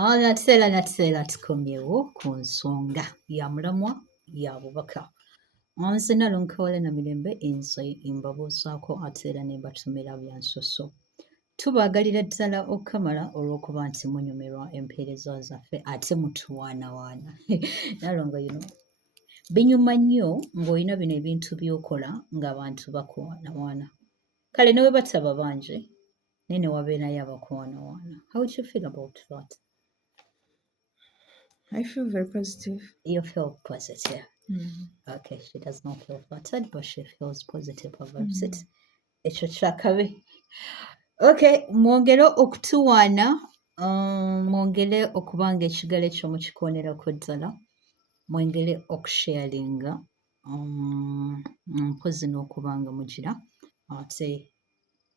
nakiseera tukomyewo ku nsonga ya mulamwa ya bubaka. Nze Nalonkawale Namirembe nze mbabuuzaako ate era ne mbatumira bya nsoso. Tubaagalira ddala okukamala olw'okuba nti munyumirwa empeereza zaffe ate mutuwaanawaana. Nalongo binyuma nnyo ng'olina bino ebintu by'okola ng'abantu bakuwaanawaana. Kale ne bwe bataba bangi naye ne wabeerayo abakuwaanawaana. How would you feel about that? I feel very positive. You feel positive. Okay, she does not feel flattered, but she feels positive about it. Ekyo kyakabe. Okay, mwongere okutuwaana, mwongere okubanga ekigalo ekyo mukikooneraku ddala, mwongere okusharinga, mpozi n'okubanga mugira ate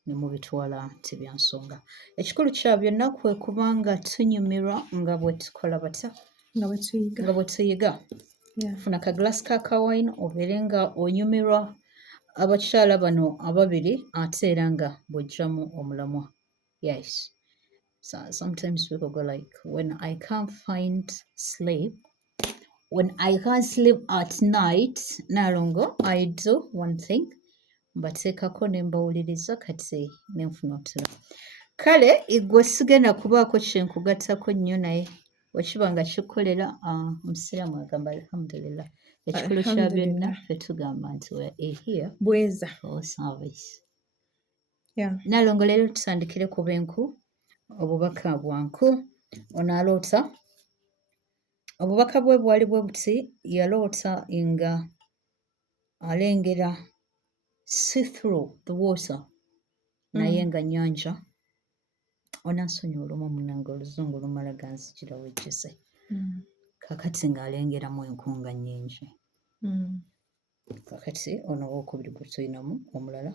ne mubitwala nti bya nsonga. Ekikulu kya byonna kwe kubanga tunyumirwa nga bwe tukola batya? Nga bwe tuyiga. Funa ka glass ka kawayini obeere nga onyumirwa abakyala bano ababiri ate era nga bw'oggyamu omulamwa. Yes. So sometimes people go like, when I can't sleep at night, Nalongo, I do one thing. Mbateekako ne mbawuliriza kati ne nfuna otulo. Kale igwe sigenda kubaako kye nkugattako nnyo naye wekiba nga kikukolera omusiraamu agamba alhamdulillah. Ekikulu kya byonna ffe tugamba nti we are here bweza for service. Nalongo leero tutandikire ku b'enku, obubaka bwa nku. Ono aloota. Obubaka bwe bwali bwe buti, yaloota nga alengera see through the water naye nga nnyanja. Onansonyiwa olumu munnange oluzungu lumala ganzijira wejjise. Kakati ng'alengeramu enkunga nnyingi. Kakati ono owookubiri gwe tulinamu omulala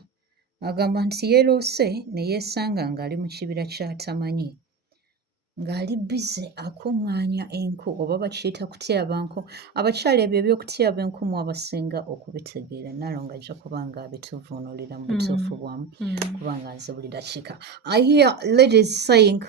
agamba nti yeeroose ne yeesanga ng'ali mu kibira ky'atamanyi, ng'ali bize akuŋŋaanya enku oba bakiyita kutyaba nku. Abakyala ebyo eby'okutyaba enku mwabasinga okubitegeera. Nalongo ajja kuba nga abituvuunulira mu butuufu bwamu kubanga nze buli dakiika I hear ladies saying,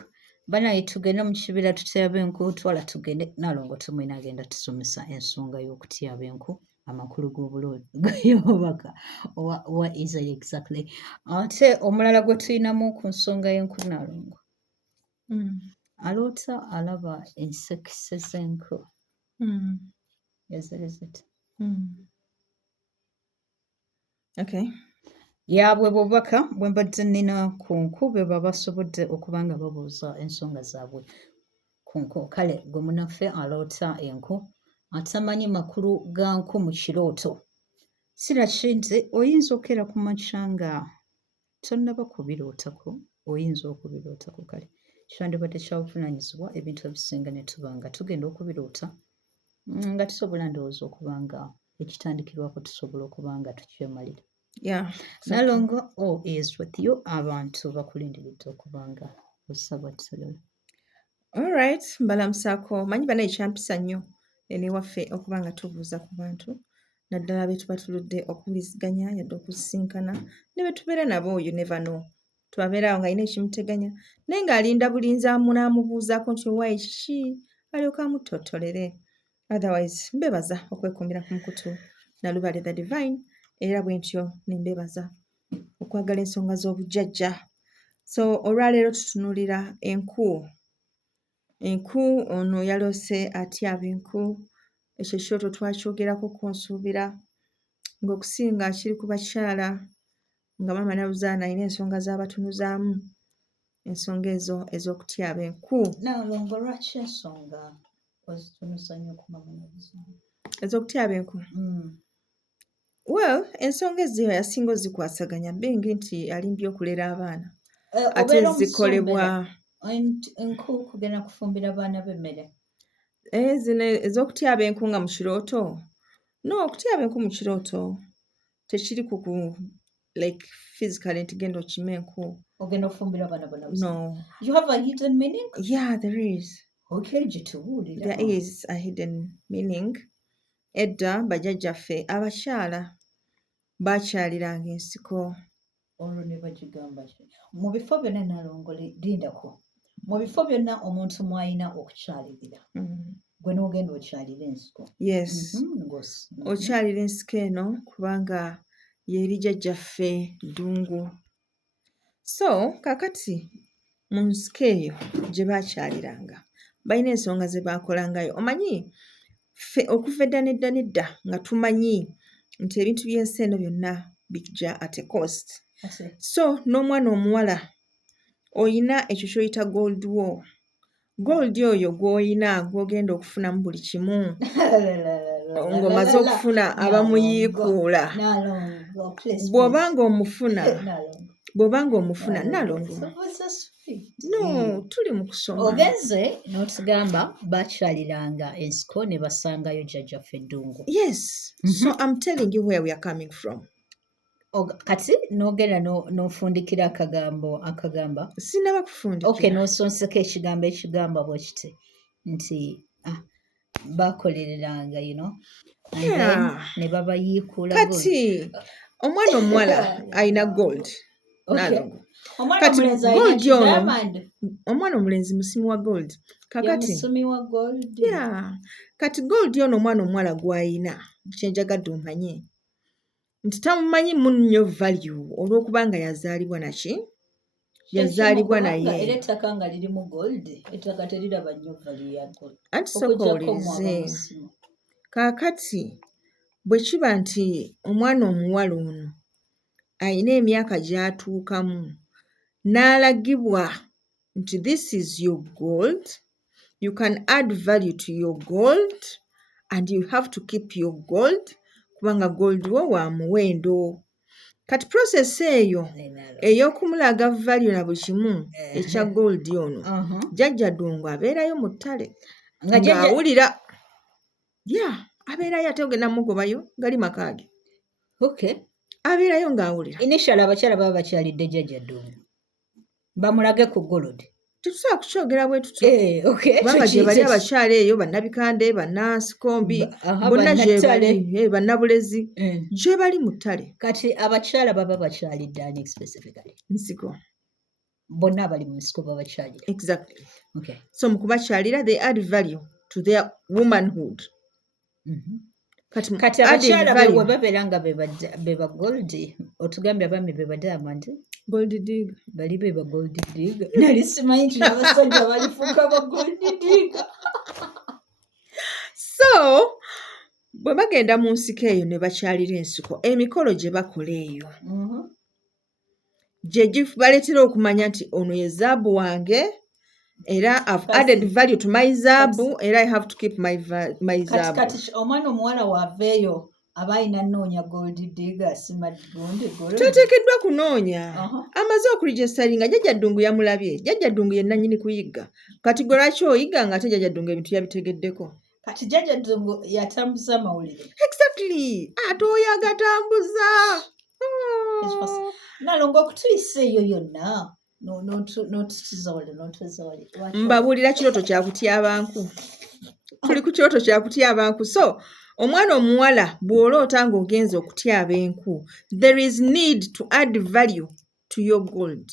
banaye tugende mu kibira tutyaba enku, twala tugende. Nalongo tumwina agenda tusomesa ensonga y'okutyaba enku, amakulu g'obubaka. What is it exactly? Ate omulala gwe tulinamu ku nsonga y'enku Nalongo. Aloota alaba ensekese z'enku. Yazirezeta. Okay. Yaabwe bubaka bwe mbadde nnina ku nku bwe baba basobodde okuba nga babuuza ensonga zaabwe ku nku. Kale gwe munaffe aloota enku atamanyi makulu ga nku mu kirooto. Siraki nti oyinza okera ku makya nga tonnaba kubirootako, oyinza okubirootako. Kale kyandibadde kya buvunaanyizibwa ebintu ebisinga ne tuba nga tugenda okubiroota nga tusobola ndowooza okuba nga ekitandikirwako tusobola okuba nga tukyemalira. Nalongo all is with you. Abantu bakulindiridde okuba nga osaba tusobola. All right, mbalamusaako. Manyi bana ekyampisa nnyo ene waffe okuba nga tubuuza ku bantu naddala be tuba tuludde okuwuliziganya yadde okusisinkana ne be tubeera nabo. You never know, twabeerawo ng'alina ekimuteganya naye ng'alinda bulinzi n'amubuuzaako nti owaaye kiki alyoka amuttotolere. Otherwise mbebaza okwekuumira ku mukutu Nalubale the Divine, era bwe ntyo ne mbebaza okwagala ensonga z'obujjajja. So olwaleero tutunuulira enku. Enku, ono yaloose atyaba enku. Ekyo ekyoto twakyogerako ku nsuubira ng'okusinga kiri ku bakyala nga Maama Nabuzaana alina ensonga z'abatunuzaamu, ensonga ezo ez'okutyaba enku. Nalongo lwaki ensonga ozitunuza nnyo ku Maama Nabuzaana? Ez'okutyaba enku? Well, ensonga ezo yasinga ozikwasaganya being nti alimbye okulera abaana ate zikolebwa enku kugenda kufumbira abaana b'emmere. Zino ez'okutyaba enku nga mu kirooto? No, okutyaba enku mu kirooto tekiri ku like physically nti genda okima enku. Ogenda okufumbira abaana bonna? No. You have a hidden meaning? Yeah, there is. Okay, gitubuulira. There is a hidden meaning. Edda bajjajjaffe abakyala bakyaliranga ensiko. Olwo ne bagigamba ki? Mu bifo byonna Nalongo lindako. mu bifo byonna omuntu mw'alina okukyalirira gwe n'ogenda okyalira ensiko. Yes. Okyalira ensiko eno kubanga yeri jjajjaffe Ddungu. So kakati mu nsiko eyo gye baakyaliranga balina ensonga ze baakolangayo. Omanyi ffe okuva edda n'edda n'edda nga tumanyi nti ebintu by'ensi eno byonna bijja at a cost. So n'omwana omuwala oyina ekyo ky'oyita gold war. Gold oyo gw'oyina gw'ogenda okufunamu buli kimu ng'omaze okufuna abamuyiikuula. Bw'obanga omufuna Nalongo. No, tuli mu kusoma. Ogenze n'otugamba baakyaliranga ensiko ne basangayo jjajjaffe Ddungu. Yes. So I'm telling you where we are coming from. Kati n'ogenda n'ofundikira akagamba. Sinaba kufundikira. Okay, n'osonseko ekigamba bwe kiti nti baakolereranga, you know. Ne babayiikuula. Kati omwana omuwala alina gold. Nalongo. Kati gold ono omwana omulenzi musimu wa gold. Kakati musumi wa gold. Yeah. Kati gold ono omwana omuwala gw'ayina kyenjagadde omanye nti tamumanyi munnyo value olw'okubanga yazaalibwa naki? Yazaalibwa naye. Era ettaka nga lirimu gold, ettaka teriraba nnyo value ya gold. Anti sooka owulirize. Kaakati bwe kiba nti omwana omuwala ono ayina emyaka gy'atuukamu n'alagibwa nti this is your gold, you can add value to your gold and you have to keep your gold kubanga gold wo wa muwendo. Kati process eyo ey'okumulaga value na buli kimu ekya gold ono jjajja Ddungu abeerayo mu ttale ng'awulira. Abeerayo ate ogenda mugobayo gali maka ge. Okay. Abeerayo ng'awulira. Initially abakyala baba bakyalidde jjajja Ddungu bamulage ku gold. Tetusobola kukyogera bwe tutyo. Okay. Kubanga gye bali abakyala eyo bannabikande bannansikombi bonna gye bali bannabulezi gye bali mu ttale. Kati abakyala baba bakyalidde ani specifically? Nsiko. Bonna abali mu nsiko baba bakyalira. Exactly. Okay. So mu kubakyalira they add value to their womanhood. Kati abakyala bwe babeera nga be ba gold otugambye abaami be ba diamond. Gold digger. Bali be ba gold digger. Nali simanyi nti abasajja balifuuka ba gold digger. So bwe bagenda mu nsiko eyo ne bakyalira ensiko emikolo gye bakola eyo gye gibaleetera okumanya nti ono ye zaabu wange era I've added value to my zaabu era I have to keep my zaabu. Kati omwana omuwala waaveeyo aba ayina nnoonya gold digger simadgundi gold. Tateekeddwa kunoonya. Amaze okuregistaringa jjajja Ddungu yamulabye. Jjajja Ddungu ye nannyini kuyigga. Kati gwe lwaki oyiga ng'ate jjajja Ddungu ebintu yabitegeddeko? Kati jjajja Ddungu yatambuza amawulire. Exactly. Ate oyo agatambuza. Nalongo okutuyisa eyo yonna n'otuzawale. Mbabuulira kirooto kya kutyabanku. Tuli ku kirooto kya kutyabanku. So omwana omuwala bw'oloota ng'ogenza okutyaba enku, there is need to add value to your gold.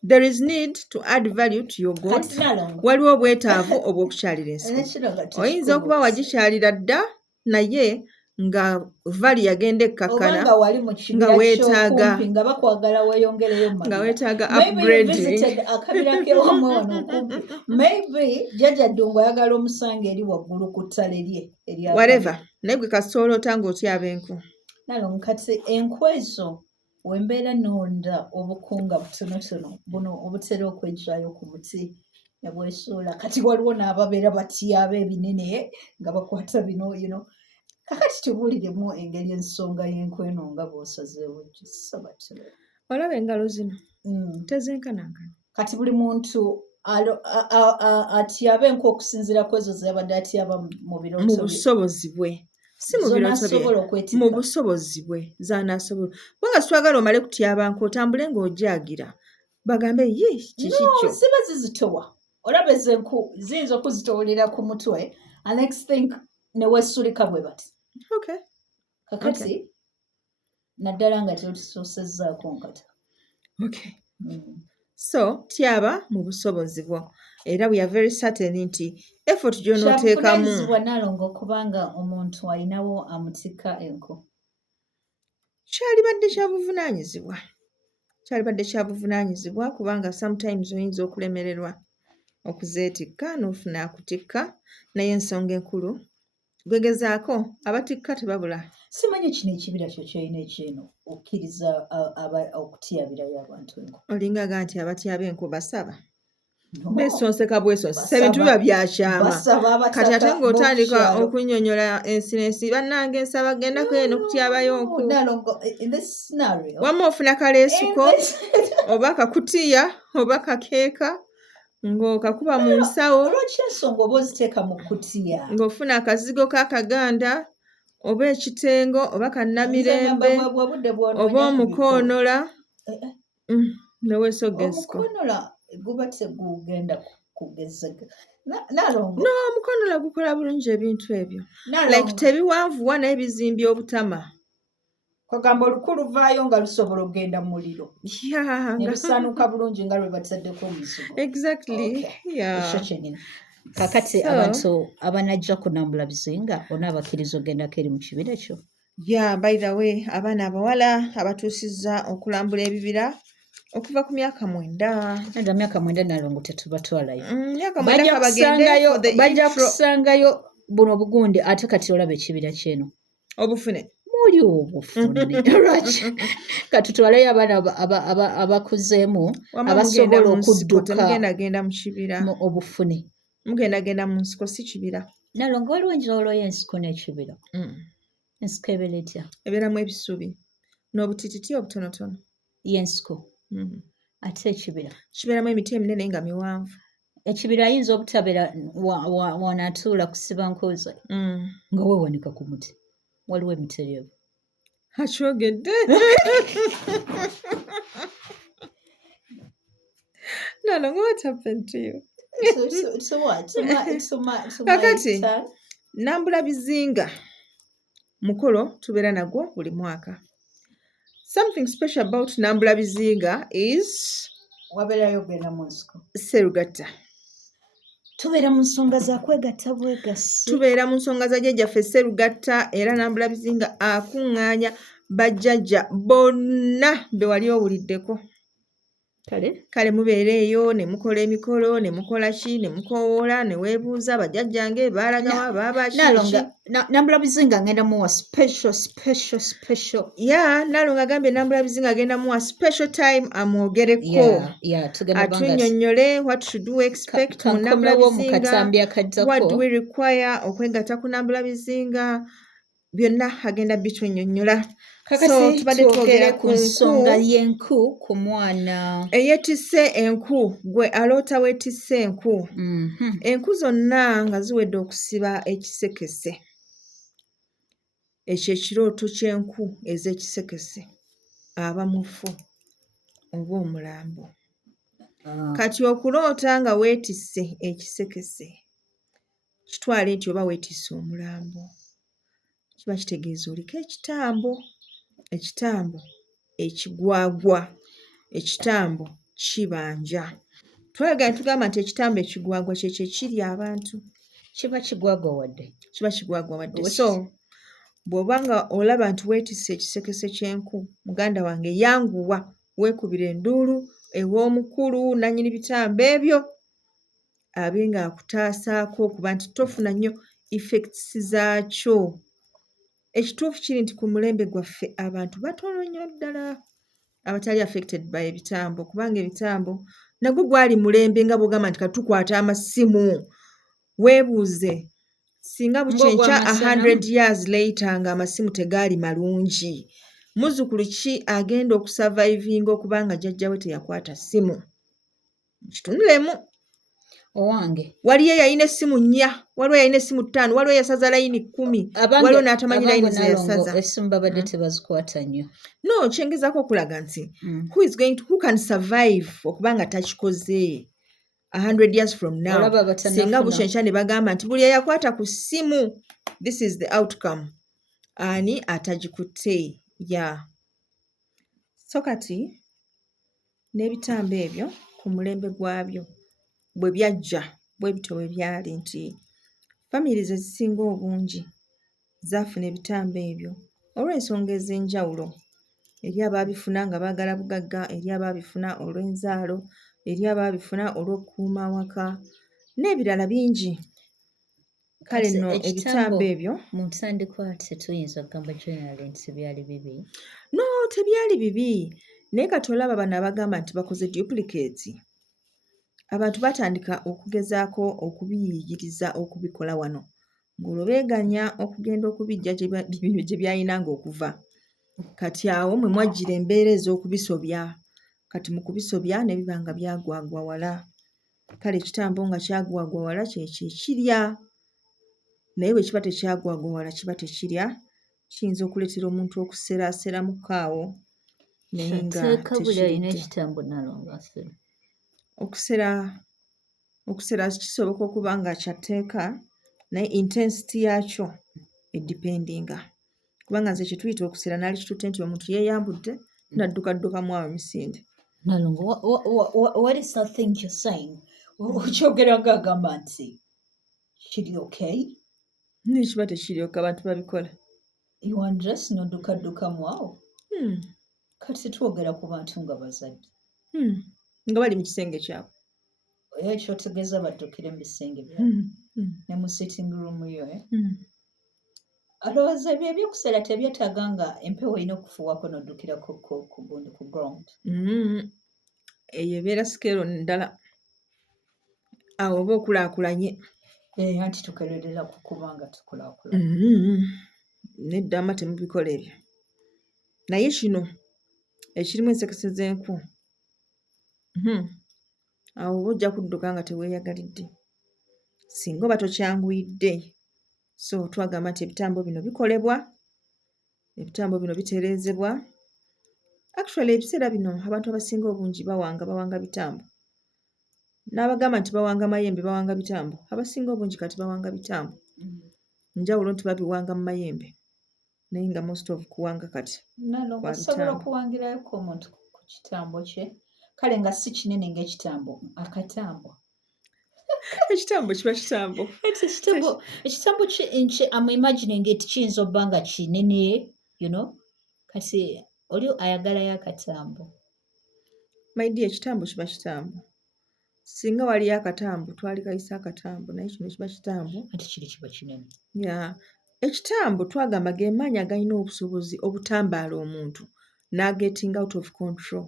There is need to add value to your gold. Waliwo obwetaavu obw'okukyalira ensiko. Oyinza okuba wagikyalira dda naye nga value yagenda ekkakkana nga weetaaga upgrading. Akabira k'ewammwe wano okumpi. Maybe jjajja Ddungu ayagala omusanga eri waggulu ku ttale lye. Whatever. Naye gwe kasita oloota ng'otyaba enku. Nalongo kati enku ezo we mbeera nonda obukunga butonotono buno obutera okwejjayo ku muti ne bwesuula. Kati waliwo n'ababeera batyaba ebinene nga bakwata bino, you know. Kakati tubuuliremu engeri ensonga y'enku eno nga bw'osazeewo Sabatole. Olaba engalo zino tezenkanankana. Kati buli muntu atyaba enku okusinziira ku ezo z'abadde atyaba mu birooto bye. Mu busobozi bwe. Si mu birooto bye. Mu busobozi bwe z'anaasobola. Kubanga sitwagala omale kutyaba nku otambule ng'ojaagira. Bagambe ye kiki kyo. No, siba zizitowa. Olaba ezo enku ziyinza okuzitowolera ku mutwe. And next thing ne weesulika bwe bati. Okay. Kakati naddala nga tetusoosezzaako nkata. Okay. so tyaba mu busobozi bwo era we are very certain nti effort gy'onooteekamu kyabuvunaanyizibwa Nalongo okubanga omuntu alinawo amutikka enku. kyalibadde kya buvunaanyizibwa kubanga sometimes oyinza okulemererwa okuzeetikka n'ofuna akutikka naye ensonga enkulu gwegezaako abatikka tebabula. Simanyi kino ekibira kyo kyolina ekyeno okkiriza okutyabirayo abantu enku. Olingaga nti abatyaba enku basaba besonseka bwesonsesa ebintu biba byakyama kati ate ng'otandika okunnyonnyola ensi bannange ensaba gendako eno okutyabayo nku wamma ofuna kaleesuko oba kakutiya oba kakeeka ng'okakuba mu nsawo lwaki ensonga oba oziteeka mu kkutiya ng'ofuna akazigo k'akaganda oba ekitengo oba kannamirembe oba omukoonola neweesa ogensiko. Omukoonola guba tegugenda kugezeka. Nalongo n'omukoonola gukola bulungi ebintu ebyo like tebiwanvuwa naye bizimbye obutama. Kwagamba olukulu vaayo nga lusobola okugenda mu muliro ne lusaanuka bulungi nga lwe bataddeko omuzigo. Exactly. Ekyo kyennyini. Kakati abantu abanajja kunambula bizinga onaabakkiriza ogendako eri mu kibira kyo? By the way abaana abawala abatuusizza okulambula ebibira okuva ku myaka 9. Naga myaka 9 Nalongo tetubatwalayo. Bajja kusangayo buno bugundi ate kati olaba ekibira kyeno. Obufune. Muli obufune. Lwaki? Katutwalayo abaana abakuzeemu abasobola okudduka. Temugendagenda mu kibira. Obufune. Mugendagenda mu nsiko si kibira. Nalongo waliwo enjawulo y'ensiko n'ekibira. Ensiko ebeera etya? Ebeeramu ebisubi n'obutititi obutonotono. Y'ensiko. Ate ekibira kibeeramu emiti eminene nga miwanvu. Ekibira ayinza obutabeera wanaatuula kusiba nkoza nga weewanika ku muti waliwo emitereevu. Akyogedde. Nalongo, what happened to you? So what? Kakati nambula bizinga mukolo tubeera nagwo buli mwaka. Something special about nambula bizinga is wabeerayo ogenda mu nsiko. Sserugatta. Tubeera mu nsonga za kwegatta bwegasi. Tubeera mu nsonga za jjajjaffe Sserugatta era nambula bizinga akuŋŋaanya bajjajja bonna be wali owuliddeko. Kale mubeera eyo ne mukola emikolo ne mukola ki ne mukoowoola ne weebuuza bajjajjange baalagawa baaba ki. Nambula bizinga ngenda muwa special. Nalongo agambye nambula bizinga agenda muwa special time amwogereko. Atunnyonnyole what should we expect mu nambula bizinga, what do we require okwegatta ku nambula bizinga, byonna agenda bitunnyonnyola. Kakati tubadde twogera ku nsonga y'enku ku mwana eyeetisse enku, gwe aloota weetisse enku. Enku zonna nga ziwedde okusiba ekisekese. Ekyo ekirooto ky'enku ez'ekisekese aba mufu oba omulambo. Kati okuloota nga weetisse ekisekese kitwale nti oba weetisse omulambo kiba kitegeeza oliko ekitambo. Ekitambo ekigwagwa, ekitambo kibanja. Twagala tugamba nti ekitambo ekigwagwa kyekyo ekirya abantu. Kiba kigwagwa wadde. So bw'oba nga olaba nti weetisse ekisekese ky'enku, muganda wange yanguwa weekubira enduulu ew'omukulu nannyini bitambo ebyo abe ng'akutaasaako okuba nti tofuna nnyo effects zaakyo. Ekituufu kiri nti ku mulembe gwaffe abantu batono nnyo ddala abatali affected by ebitambo kubanga ebitambo nagwo gwali mulembe nga bw'ogamba nti katukwata amasimu. Weebuuze singa bukyenkya 100 years later ng'amasimu tegaali malungi, muzzukulu ki agenda okusurvivinga okubanga jjajja we teyakwata ssimu? Kitunulemu. Owange waliyo eyalina essimu 4, waliwo eyalina essimu 5, waliwo eyasaza layini 10, waliwo n'atamanyi layini ze yasaza. Essimu babadde tebazikwata nnyo. No, kyengezaako okulaga nti who can survive okubanga takikoze 100 years from now. Singa bukyenkya ne bagamba nti buli eyakwata ku ssimu, this is the outcome. Ani atagikutte. So kati n'ebitambo ebyo ku mulembe gwabyo bwe byajja bwe bityo bwe byali nti famires ezisinga obungi zaafuna ebitambo ebyo olw'ensonga ez'enjawulo. Eri abaabifuna nga baagala bugagga, eri abaabifuna olw'enzaalo, eri abaabifuna olw'okukuuma awaka n'ebirala bingi. Kale Kati nno ebitambo ebyo mu ntandikwa tetuyinza kugamba generally nti byali bibi. no tebyali bibi naye kati olaba bano abagamba nti bakoze duplicates abantu batandika okugezaako okubiyigiriza okubikola wano ng'olwo beeganya okugenda okubijja gye byayinanga okuva. Kati awo mwe mwajjira embeera ez'okubisobya. Kati mu kubisobya ne biba nga byagwagwa wala. Kale ekitambo nga kyagwagwa wala kyekyo ekirya. Naye bwe kiba tekyagwagwa wala kiba tekirya. Kiyinza okuleetera omuntu okuseeraseeramukko awo naye nga Teeka buli alina tekiridde. ekitambo Nalongo asera. Okusera kisoboka okuba nga kyatteeka naye intensity yakyo edipendinga. Kubanga nze kye tuyita okusera naali kitutte nti omuntu yeeyambudde naddukaddukamu awo emisinde. Nalongo, what is that thing you're saying? Okyogera ng'agamba nti kiri okay? Naye kiba tekiryoka abantu babikola. You undress n'oddukaddukamu awo? Hmm. Kati twogera ku bantu nga bazadde. Nga bali mu kisenge kyabwe. Ekyo otegeeza baddukire mu bisenge byabwe ne mu sitting room yo. Alowooza ebyo ebyokusera tebyetaaga nga empewo erina okufuuwako n'oddukira ku ground. Eyo ebeera sikeero ddala. Awo oba okulaakulanye. Anti tukeererera ku kuba nga tukulaakulanye. Nedda ama temubikola ebyo. Naye kino ekirimu ensekese z'enku awo oba ojja kudduka nga teweeyagalidde singa oba tokyanguyidde. So twagamba nti ebitambo bino bikolebwa, ebitambo bino bitereezebwa. Actually ebiseera bino abantu abasinga obungi bawanga bitambo. N'abagamba nti bawanga mayembe bawanga bitambo. Abasinga obungi kati bawanga bitambo. Njawulo nti babiwanga mu mayembe naye nga most of kuwanga kati. Nalongo osobola okuwangirayoko omuntu ku kitambo kye kale nga si kinene ng'ekitambo akatambo. Ekitambo kiba kitambo. Ekitambo I'm imagining nti kiyinza obba nga kinene, you know, kati oli ayagalayo akatambo. My dear, ekitambo kiba kitambo. Singa waliyo akatambo twali kayisa akatambo naye kino kiba kitambo. Ati kiri kiba kinene. Yeah. Ekitambo twagamba ge maanyi agalina obusobozi obutambaala omuntu n'agetting out of control.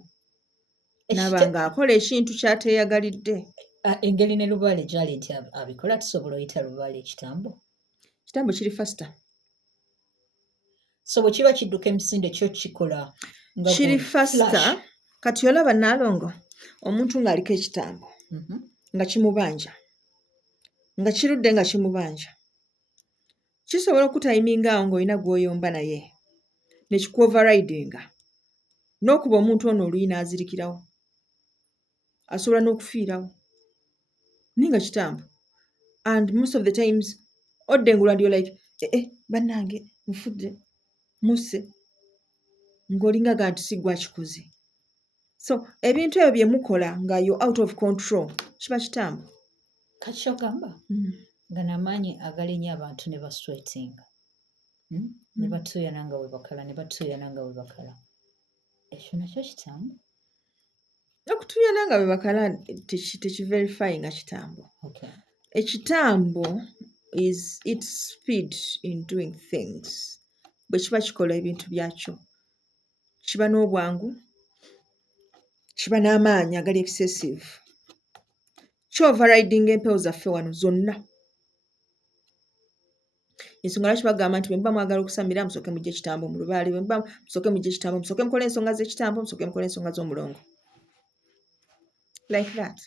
N'aba ng'akola ekintu ky'ateeyagalidde. Engeri ne Lubaale gyali nti abikola tusobola oyita Lubaale ekitambo. Ekitambo kiri faster. So bwe kiba kidduka emisinde kyo kikola nga kiri faster. Kati olaba Nalongo omuntu ng'aliko ekitambo nga kimubanja nga kirudde nga kimubanja kisobola okutayiminga awo ng'olina gw'oyomba naye ne kikuoverridinga n'okuba omuntu ono oluyi n'azirikirawo asobola n'okufiirawo naye nga kitambo. And most of the times oddengulwa ndio like bannange nfudde musse ng'olinga ga nti si gwa kikoze. So ebintu ebyo bye mukola nga you're out of control kiba kitambo. Kati kyogamba nga n'amaanyi agalinya abantu ne baswetinga ne batuuyana nga bwe bakala ne batuuyana nga bwe bakala. Ekyo nakyo kitambo. Okutuuyana nga bwe bakala tekiverify nga kitambo. Okay. Ekitambo is its speed in doing things. Bwe kiba kikola ebintu byakyo kiba n'obwangu, kiba n'amaanyi agali excessive. Kyoverriding empewo zaffe wano zonna. Ensonga lwaki bagamba nti bwe muba mwagala okusamira musooke mugye ekitambo mu Lubaale, bwe muba musooke mugye ekitambo, musooke mukole ensonga z'ekitambo, musooke mukole ensonga z'omulongo. Like that.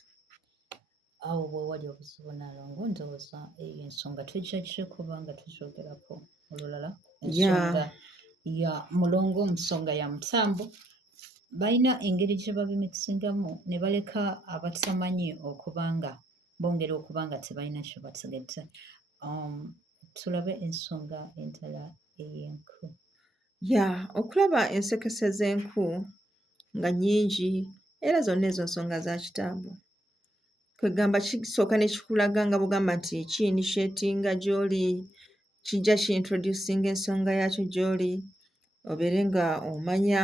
Awo bwe wali obuzibu Nalongo ndowooza eyo ensonga tujja kubanga tuzoogerako olulala. Ensonga ya mulongo, ensonga ya mutambo. Balina engeri gye babimikisingamu ne baleka abatamanyi okuba nga bongera okuba nga tebalina kye bategedde. Tulabe ensonga endala ey'enku. Okulaba ensekese z'enku nga nnyingi era zonna ezo nsonga za kitambo. Kwegamba kisooka ne kikulaga nga bugamba nti ki-initiatinga gy'oli, kijja ki-introducinga ensonga yaakyo gy'oli, obeere nga omanya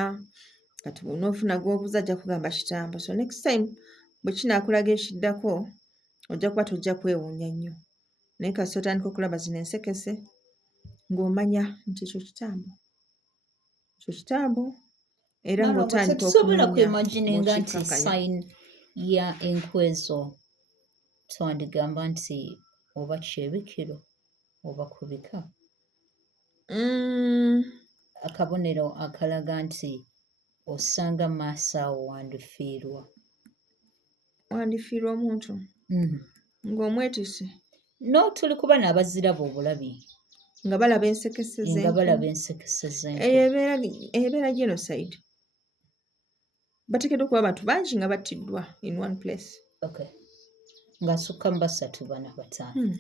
kati bw'onoofuna gw'obuuza ajja kugamba kitambo. So next time bwe kinaakulaga ekiddako ojja kuba tojja kwewuunya nnyo. Naye kasita otandika okulaba zino ensekese ng'omanya nti ekyo kitambo. Ekyo kitambo era ng'otandika tetusobola okunoonya kwimagininga nti bw'okikkakkanya. sayini ya enku ezo twandigamba nti oba kyebikiro oba kubika. Akabonero akalaga nti osanga maaso awo wandifiirwa. Wandifiirwa omuntu ng'omwetisse No tuli kuba n'abaziraba obulabi nga balaba ensekese nga z'enku. balaba ensekese z'enku. Eyo ebeera genocide. Bateekeddwa okuba abantu bangi nga battiddwa in one place. Okay. Ng'asukka mu 3, 4, 5.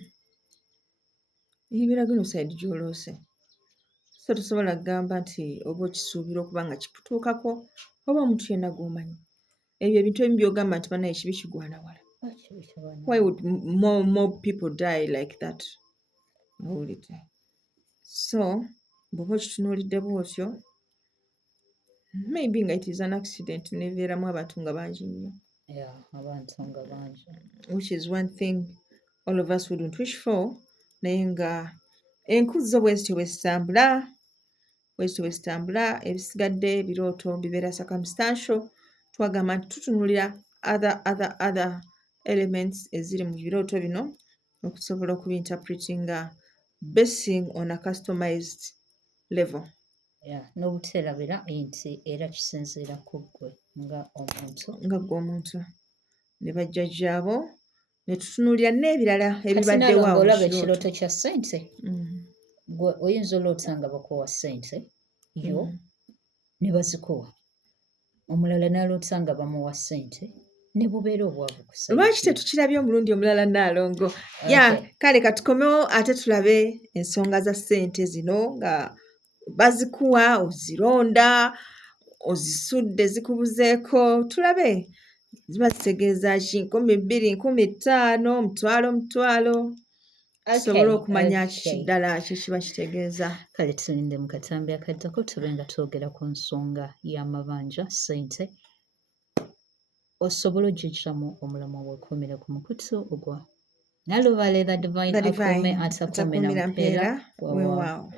Ebeera genocide gy'oloose. So tosobola kugamba nti oba okisuubira okuba nga kikutuukako oba omuntu yenna gw'omanyi. Ebyo ebintu ebimu by'ogamba nti bannaye kibi kigwana wala. Why would more people die like that? Mawulire. So bw'oba okitunuulidde bw'otyo, maybe nga it is an accident neebeeramu abantu nga bangi nnyo. Yeah, abantu nga bangi. Which is one thing all of us wouldn't wish for. Naye nga enku zo bwe zityo bwe zitambula, ebisigadde ebirooto bibeera circumstantial. Twagamba nti tutunuulira other elements eziri mu birooto bino okusobola okubinterpretinga basing on a customized level. Yeah, n'obuteerabira nti era kisinziira ku ggwe nga omuntu. Ne bajjajjaabo ne tutunuulira n'ebirala ebibaddewo awo. awo mu Olaba kirooto. ekirooto kya ssente. Gwe oyinza oloota nga bakuwa ssente yo ne bazikuwa. Omulala n'aloota nga bamuwa ssente ne bubeera obwavu ku ssente. Lwaki tetukirabye omulundi omulala Nnaalongo? Kale katukomewo ate tulabe ensonga za ssente zino nga bazikuwa, ozironda, ozisudde zikubuzeeko. Tulabe ziba zitegeeza ki? 200, 500, mutwalo. Tusobole okumanya kiddala kye kiba kitegeeza. Kale tulinde mu katambi akaddako tube nga twogera ku nsonga y'amabanja ssente. Osobola oggyiggiramu omulamwa bw'okuumira ku mukutu ogwa Nalubale the divine akuume atakuumira mpeera weewaawo.